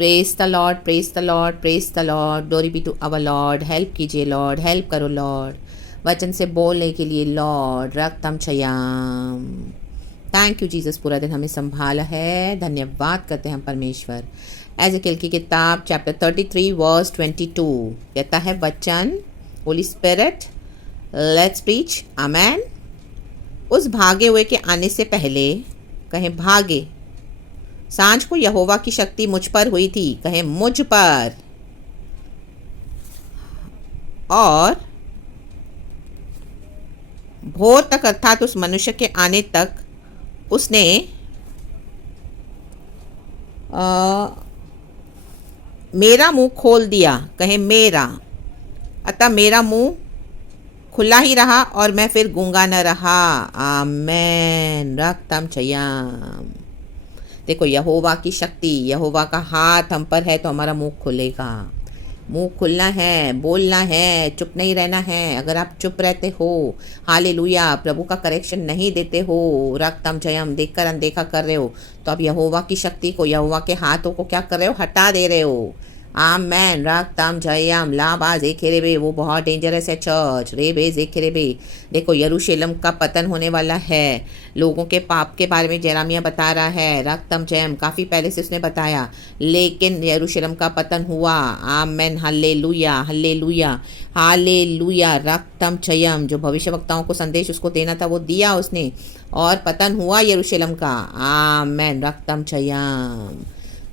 Praise the lord, praise the lord, praise the lord, glory be to our lord. Help कीजिए lord, help करो lord, वचन से बोलने के लिए लॉर्ड। रक्तम चयाम। थैंक यू जीसस, पूरा दिन हमें संभाला है, धन्यवाद करते हैं हम परमेश्वर। एज़ेकिएल की किताब चैप्टर 33 वर्स 22 कहता है वचन, होली स्पिरिट लेट्स प्रीच, आमेन। उस भागे हुए के आने से पहले, कहें भागे, सांझ को यहोवा की शक्ति मुझ पर हुई थी, कहें मुझ पर, और भोर तक अर्थात उस मनुष्य के आने तक उसने मेरा मुंह खोल दिया, कहें मेरा, अतः मेरा मुंह खुला ही रहा और मैं फिर गूंगा न रहा। आमेन। रक्तम चयाम। देखो यहोवा की शक्ति, यहोवा का हाथ हम पर है तो हमारा मुंह खुलेगा। मुंह खुलना है, बोलना है, चुप नहीं रहना है। अगर आप चुप रहते हो, हालेलुया, प्रभु का करेक्शन नहीं देते हो, रक्तम जयम देखकर अनदेखा कर रहे हो, तो आप यहोवा की शक्ति को, यहोवा के हाथों को क्या कर रहे हो, हटा दे रहे हो। आमेन। रक्तम जयम लाबा जेखेरेबे, वो बहुत डेंजरस है चर्च। रेबे जेखेरेबे। देखो यरूशलेम का पतन होने वाला है, लोगों के पाप के बारे में जेरामिया बता रहा है। रक्तम जयम काफ़ी पहले से उसने बताया, लेकिन यरूशलेम का पतन हुआ। आमेन। हालेलुया, हालेलुया, हालेलुया। रक्तम जयम, जो भविष्यवक्ताओं को संदेश उसको देना था वो दिया उसने, और पतन हुआ यरूशलेम का। आमेन। रक्तम जयम।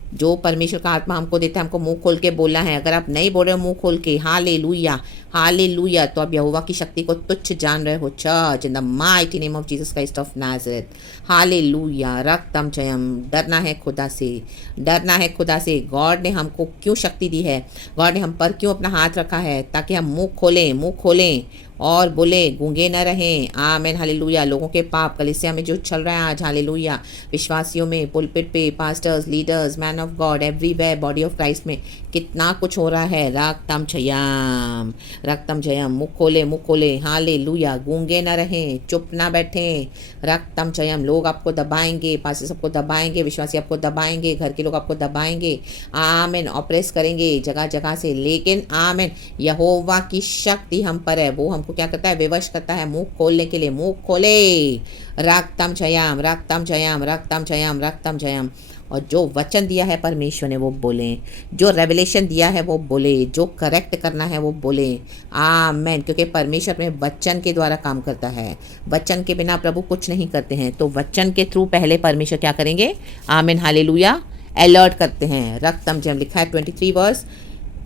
जो परमेश्वर का आत्मा हमको देता है, हमको मुंह खोल के बोलना है। अगर आप नहीं बोल रहे हो मुंह खोल के हालेलुया, हालेलुया, तो आप यहोवा की शक्ति को तुच्छ जान रहे हो church, in the mighty name of Jesus Christ of Nazareth. हालेलुया। रक्तम जयम। डरना है खुदा से, डरना है खुदा से। गॉड ने हमको क्यों शक्ति दी है, गॉड ने हम पर क्यों अपना हाथ रखा है, ताकि हम मुंह खोलें, मुंह खोलें और बोले, गूंगे न रहें। आमेन। हालेलुया। लोगों के पाप, कलीसिया में जो चल रहा है आज, हालेलुया, विश्वासियों में, पुलपिट पे, pastors, leaders, man of God, everywhere, body of Christ में कितना कुछ हो रहा है। रक्तम जयम, रक्तम जयम। मुँह खोले, मुँह खोले, हालेलुया, गूंगे न रहें, चुप ना बैठें। रक्तम जयम। लोग आपको दबाएंगे, पास्टर सबको दबाएंगे, विश्वासी आपको दबाएंगे, घर के लोग आपको दबाएंगे, आमेन, ऑपरेस करेंगे जगह जगह से, लेकिन आमेन, यहोवा की शक्ति हम पर है, वो हमको क्या करता है, विवश करता है मुंह खोलने के लिए। मुंह खोले। रक्तम जयम, रक्तम जयम, रक्तम जयम, रक्तम जयम। और जो वचन दिया है परमेश्वर ने वो बोले, जो रेवलेशन दिया है वो बोले, जो करेक्ट करना है वो बोले। आमेन। क्योंकि परमेश्वर में वचन के द्वारा काम करता है, वचन के बिना प्रभु कुछ नहीं करते हैं। तो वचन के थ्रू पहले परमेश्वर क्या करेंगे, आमेन, हालेलुया, अलर्ट करते हैं। रक्तम जयम लिखा है 23 वर्स,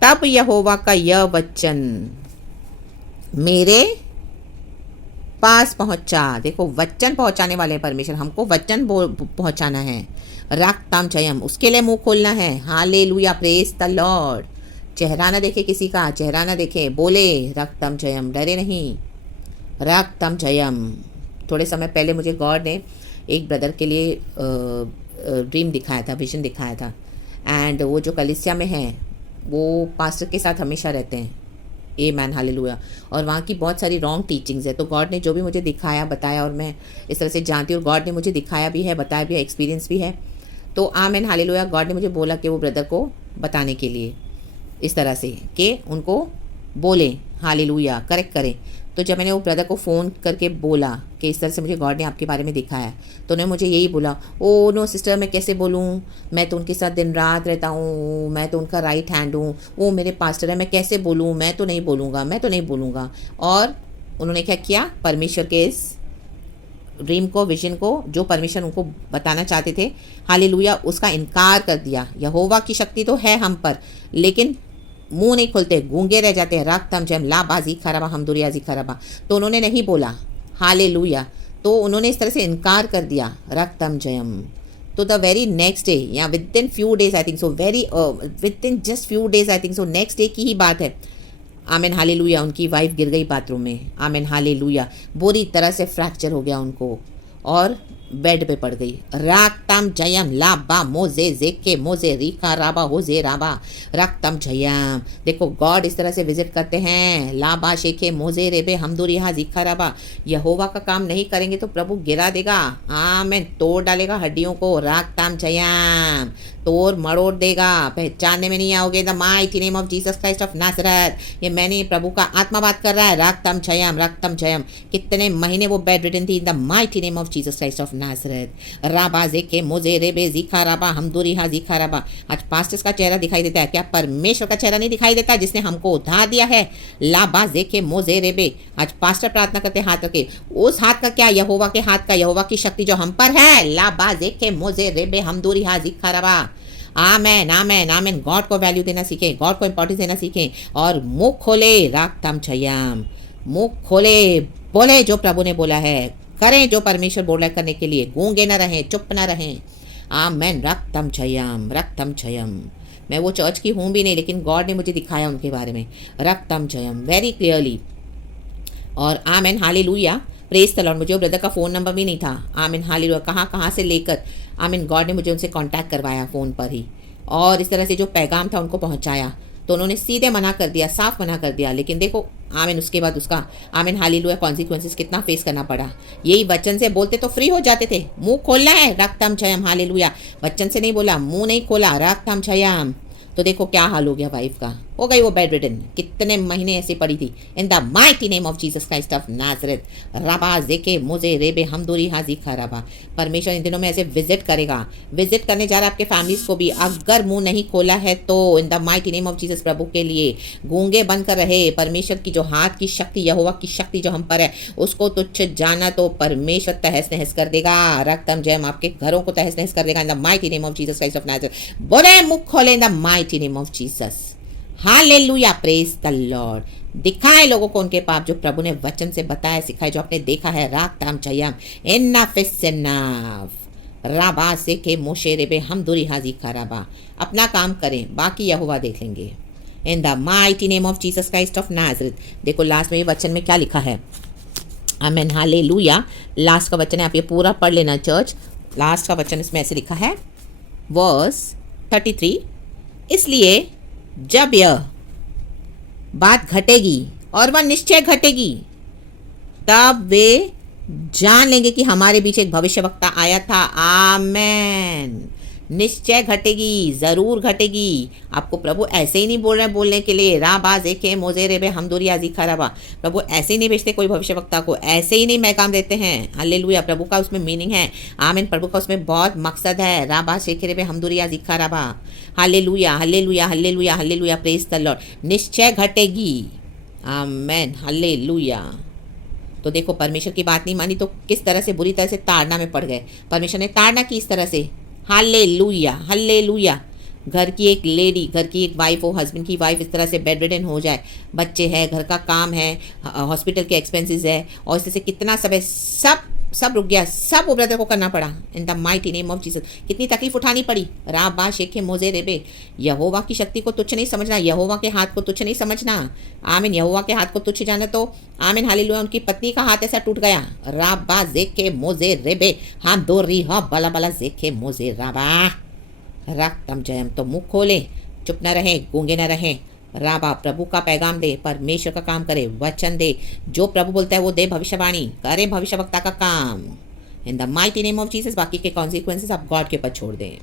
तब यहोवा का यह वचन मेरे पास पहुंचा। देखो वचन पहुंचाने वाले परमेश्वर, हमको वचन पहुंचाना है। रक्तम जयम, उसके लिए मुंह खोलना है। Hallelujah, praise the Lord. चेहरा ना देखे किसी का, चेहरा ना देखे, बोले रक्तम जयम, डरे नहीं। रक्तम जयम। थोड़े समय पहले मुझे गॉड ने एक ब्रदर के लिए ड्रीम दिखाया था, विजन दिखाया था। एंड वो जो कलीसिया में है वो पास्टर के साथ हमेशा रहते हैं, ए मैन, हालेलुया, और वहाँ की बहुत सारी रॉन्ग टीचिंग्स है। तो गॉड ने जो भी मुझे दिखाया, बताया, और मैं इस तरह से जानती हूँ, गॉड ने मुझे दिखाया भी है, बताया भी है, एक्सपीरियंस भी है। तो आमेन, हालेलुया, गॉड ने मुझे बोला कि वो ब्रदर को बताने के लिए इस तरह से कि उनको बोले, हालेलुया, करेक्ट करें। तो जब मैंने वो ब्रदर को फ़ोन करके बोला कि इस तरह से मुझे गॉड ने आपके बारे में दिखाया, तो उन्होंने मुझे यही बोला, ओ नो सिस्टर, मैं कैसे बोलूँ, मैं तो उनके साथ दिन रात रहता हूँ, मैं तो उनका राइट हैंड हूँ, वो मेरे पास्टर है, मैं कैसे बोलूँ, मैं तो नहीं बोलूँगा, मैं तो नहीं बोलूँगा। और उन्होंने क्या किया, परमेश्वर के इस ड्रीम को, विजन को, जो परमेश्वर उनको बताना चाहते थे, हालेलुया, उसका इनकार कर दिया। यहोवा की शक्ति तो है हम पर, लेकिन मुंह नहीं खोलते, गूंगे रह जाते हैं। रक्तम जयम लाबाजी खराबा हम दुरियाजी खराबा। तो उन्होंने नहीं बोला, हालेलुया, तो उन्होंने इस तरह से इनकार कर दिया। रक्तम जयम। तो द वेरी नेक्स्ट डे, या with in few days I think so, with in just few days I think so, next day की ही बात है। आमेन, हालेलुया, उनकी वाइफ गिर गई बाथरूम में। आमेन, हालेलुया, बुरी तरह से फ्रैक्चर हो गया उनको और बेड पे पड़ गई। रक्तम जयम लाबा मोजे जेके मोजे रिका राबा होजे राबा। रक्तम जयम। देखो गॉड इस तरह से विजिट करते हैं। लाबा शेखे मोजे रेबे हमदुरिहा जिखा राबा। यहोवा का काम नहीं करेंगे तो प्रभु गिरा देगा, आमेन, तोड़ डालेगा हड्डियों को। रक्तम जयम। तोड़ मरोड़ देगा, पहचानने में नहीं आओगे। The mighty name of Jesus Christ of नासरत। ये मैंने प्रभु का आत्मा बात कर रहा है। रक्तम जयम, रक्तम जयम। कितने महीने वो बेड रिडन थी। The mighty name of Jesus Christ of नासरत। राबा जेके मोजे रेबे जीखा राबा हमदूरी हा जीखा राबा। आज पास्टर्स का चेहरा दिखाई देता है क्या? परमेश्वर का चेहरा नहीं दिखाई देता जिसने हमको उधार दिया है। लाबा जेके मोजे रेबे। आज पास्टर प्रार्थना करते हाथ रखे, उस हाथ का क्या? यहोवा के हाथ का, यहोवा की शक्ति जो हम पर है। लाबा जेके मोजे रेबे हमदूरी हा जीखा राबा। आमेन आमेन आमेन। गॉड को वैल्यू देना सीखें, गॉड को इंपॉर्टेंस देना सीखें और मुख खोले। राक्तम छयाम। मुख खोले, बोले जो प्रभु ने बोला है, करें जो परमेश्वर बोला है करने के लिए। गूंगे ना रहें, चुप ना रहें। आमेन। रक्तम छयम, रक्तम छयम। मैं वो चर्च की हूँ भी नहीं, लेकिन गॉड ने मुझे दिखाया उनके बारे में। रक्तम छयम वेरी क्लियरली। और amen hallelujah. Praise the Lord. मुझे वो ब्रदर का फ़ोन नंबर भी नहीं था। आमीन हालेलुया। कहाँ से लेकर आमीन गॉड ने मुझे उनसे कांटेक्ट करवाया फ़ोन पर ही, और इस तरह से जो पैगाम था उनको पहुंचाया। तो उन्होंने सीधे मना कर दिया, साफ मना कर दिया। लेकिन देखो आमीन, उसके बाद उसका आमीन हालेलुया कॉन्सिक्वेंसेस कितना फेस करना पड़ा। यही वचन से बोलते तो फ्री हो जाते थे। मुंह खोलना है, रक्तम छयम हालेलुया। वचन से नहीं बोला, मुंह नहीं खोला, रक्तम छयम। तो देखो क्या हाल हो गया वाइफ का, हो गई वो बेड रिडन। कितने महीने ऐसे पड़ी थी। इन the mighty name of Jesus Christ of Nazareth. रबा जेके मुझे रेबे हमदूरी हाजी खराबा। परमेश्वर इन दिनों में ऐसे विजिट करेगा। विजिट करने जा रहा है आपके फैमिलीज को भी। अगर मुंह नहीं खोला है तो in the mighty name of Jesus प्रभु के लिए गूंगे बनकर रहे। परमेश्वर की जो हाथ की शक्ति, यहोवा की शक्ति जो हम पर है, उसको तुच्छ जाना तो परमेश्वर तहस नहस कर देगा। रक्तम जयम आपके घरों को तहस नहस कर देगा। इन the mighty name of Jesus Christ of Nazareth. बोले मुख खोले इन the mighty name of Jesus. Hallelujah. Praise the Lord. दिखाए लोगों को उनके पाप जो प्रभु ने वचन से बताया, सिखाए, जो आपने देखा है। राक्ताम चयम इन्नफ इज इन्नफ। राबा से के मोशे रेबे हम दुरी हाजी खराबा। अपना काम करें, बाकी यहोवा देख लेंगे। इन the mighty name of Jesus Christ of Nazareth. देखो लास्ट में ये वचन में क्या लिखा है। आमीन हालेलुया। लास्ट का वचन है, आप ये पूरा पढ़ लेना चर्च। लास्ट का वचन इसमें ऐसे लिखा है, वर्स 33। इसलिए जब यह बात घटेगी, और वह निश्चय घटेगी, तब वे जान लेंगे कि हमारे बीच एक भविष्यवक्ता आया था। आमेन। निश्चय घटेगी, जरूर घटेगी। आपको प्रभु ऐसे ही नहीं बोल रहे बोलने के लिए। राबाज एके मोजे रेबे हमदूरी आजी खराबा। प्रभु ऐसे ही नहीं भेजते कोई भविष्यवक्ता को, ऐसे ही नहीं मैकाम देते हैं। हालेलुया। प्रभु का उसमें मीनिंग है। आमीन। प्रभु का उसमें बहुत मकसद है। राबाज एके रेबे हमदूरी आजी खराबा। हालेलुया हालेलुया हालेलुया हालेलुया। Praise the Lord. निश्चय घटेगी। आमीन हालेलुया। तो देखो परमेश्वर की बात नहीं मानी तो किस तरह से बुरी तरह से ताड़ना में पड़ गए। परमेश्वर ने ताड़ना की इस तरह से। Hallelujah hallelujah. घर की एक लेडी, घर की एक वाइफ हो, हस्बैंड की वाइफ इस तरह से बेड रिडन हो जाए, बच्चे हैं, घर का काम है, हॉस्पिटल के एक्सपेंसेस है, और इस तरह से कितना सब है, सब रुक गया, सब वो ब्रदर को करना पड़ा। इन the mighty name of Jesus. कितनी तकलीफ उठानी पड़ी। राबा शेखे मोजे रेबे। यहोवा की शक्ति को तुच्छ नहीं समझना, यहोवा के हाथ को तुच्छ नहीं समझना। आमीन। यहोवा के हाथ को तुच्छ जाना तो आमीन हालेलुया। उनकी पत्नी का हाथ ऐसा टूट गया। राबा जेके मोजे रेबे हाँ दो री हा बला बला जेके मोजे राबा। रक्तम जयम। तो मुख खोले, चुप न रहे, गूंगे न रहे। राबा प्रभु का पैगाम दे, परमेश्वर का काम करे, वचन दे, जो प्रभु बोलता है वो दे, भविष्यवाणी करे, भविष्यवक्ता का काम। इन the mighty name of Jesus. बाकी के कॉन्सिक्वेंसेस आप गॉड के ऊपर छोड़ दें,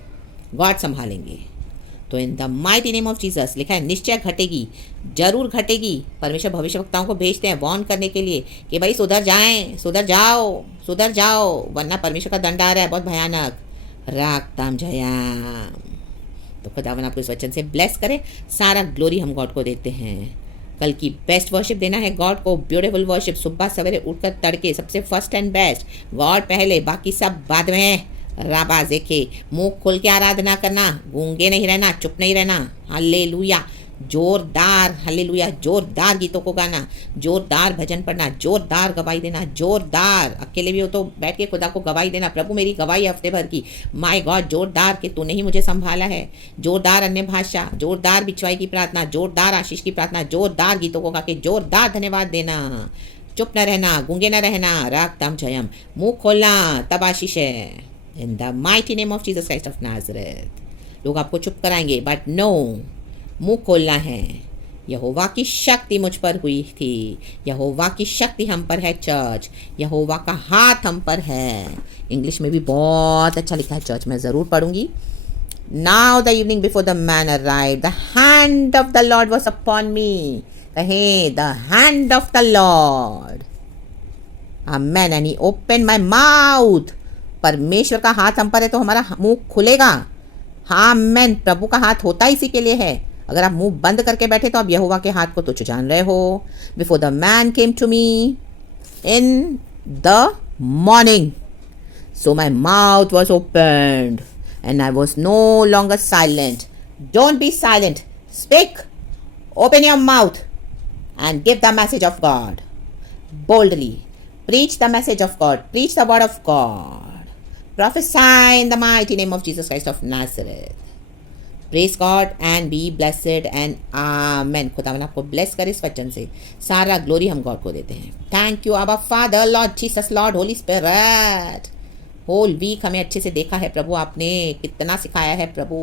गॉड संभालेंगे। तो in the mighty name of Jesus लिखा है, निश्चय घटेगी, जरूर घटेगी। परमेश्वर भविष्यवक्ताओं को भेजते हैं वार्न करने के लिए कि भाई सुधर जाएं, सुधर जाओ, सुधर जाओ, वरना परमेश्वर का दंड आ रहा है बहुत भयानक। राक्ताम जयाम। तो खुदावन आपको इस वचन से ब्लेस करे। सारा ग्लोरी हम गॉड को देते हैं। कल की बेस्ट वर्शिप देना है गॉड को, ब्यूटीफुल वर्शिप। सुबह सवेरे उठकर तड़के सबसे फर्स्ट एंड बेस्ट, गॉड पहले, बाकी सब बाद में। राबा जेके। मुंह खोल के आराधना करना, गूंगे नहीं रहना, चुप नहीं रहना। हालेलुया। जोरदार हालेलुया, जोरदार गीतों को गाना, जोरदार भजन पढ़ना, जोरदार गवाही देना, जोरदार। अकेले भी हो तो बैठ के खुदा को गवाही देना, प्रभु मेरी गवाही हफ्ते भर की, माय गॉड जोरदार कि तूने ही मुझे संभाला है। जोरदार अन्य भाषा, जोरदार बिछवाई की प्रार्थना, जोरदार आशीष की प्रार्थना, जोरदार गीतों को गा के जोरदार धन्यवाद देना। चुप न रहना, गूंगे न रहना। राक्तम जयम। मुंह खोलना तब आशीष है। इन the mighty name of Jesus Christ of Nazareth. लोग आपको चुप कराएंगे, बट नो, मुंह खोलना है। यहोवा की शक्ति मुझ पर हुई थी, यहोवा की शक्ति हम पर है चर्च, यहोवा का हाथ हम पर है। इंग्लिश में भी बहुत अच्छा लिखा है चर्च, मैं ज़रूर पढ़ूंगी। Now the evening before the man arrived, the hand of the Lord was upon me. कहे the hand of the Lord. Amen. And he opened my mouth. परमेश्वर का हाथ हम पर है तो हमारा मुंह खुलेगा. हाँ मैन, प्रभु का हाथ होता इसी के लिए है. अगर आप मुंह बंद करके बैठे तो आप यहोवा के हाथ को तुच्छ जान रहे हो. Before the man came to me in the morning, so my mouth was opened and I was no longer silent. Don't be silent. Speak. Open your mouth and give the message of God boldly. Preach the message of God. Preach the word of God. Prophesy in the mighty name of Jesus Christ of Nazareth. Praise God and be blessed and amen. खुदावन आपको bless करे इस वचन से. सारा glory हम God को देते हैं. Thank you abba father, lord Jesus, lord Holy Spirit. Whole week हमें अच्छे से देखा है प्रभु. आपने कितना सिखाया है प्रभु.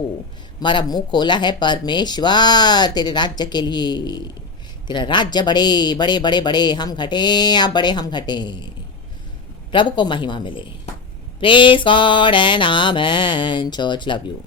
हमारा मुंह खोला है परमेश्वर तेरे राज्य के लिए. तेरा राज्य बड़े बड़े बड़े बड़े हम घटे या बड़े हम घटे. प्रभु को महिमा मिले. Praise God and amen. Church love you.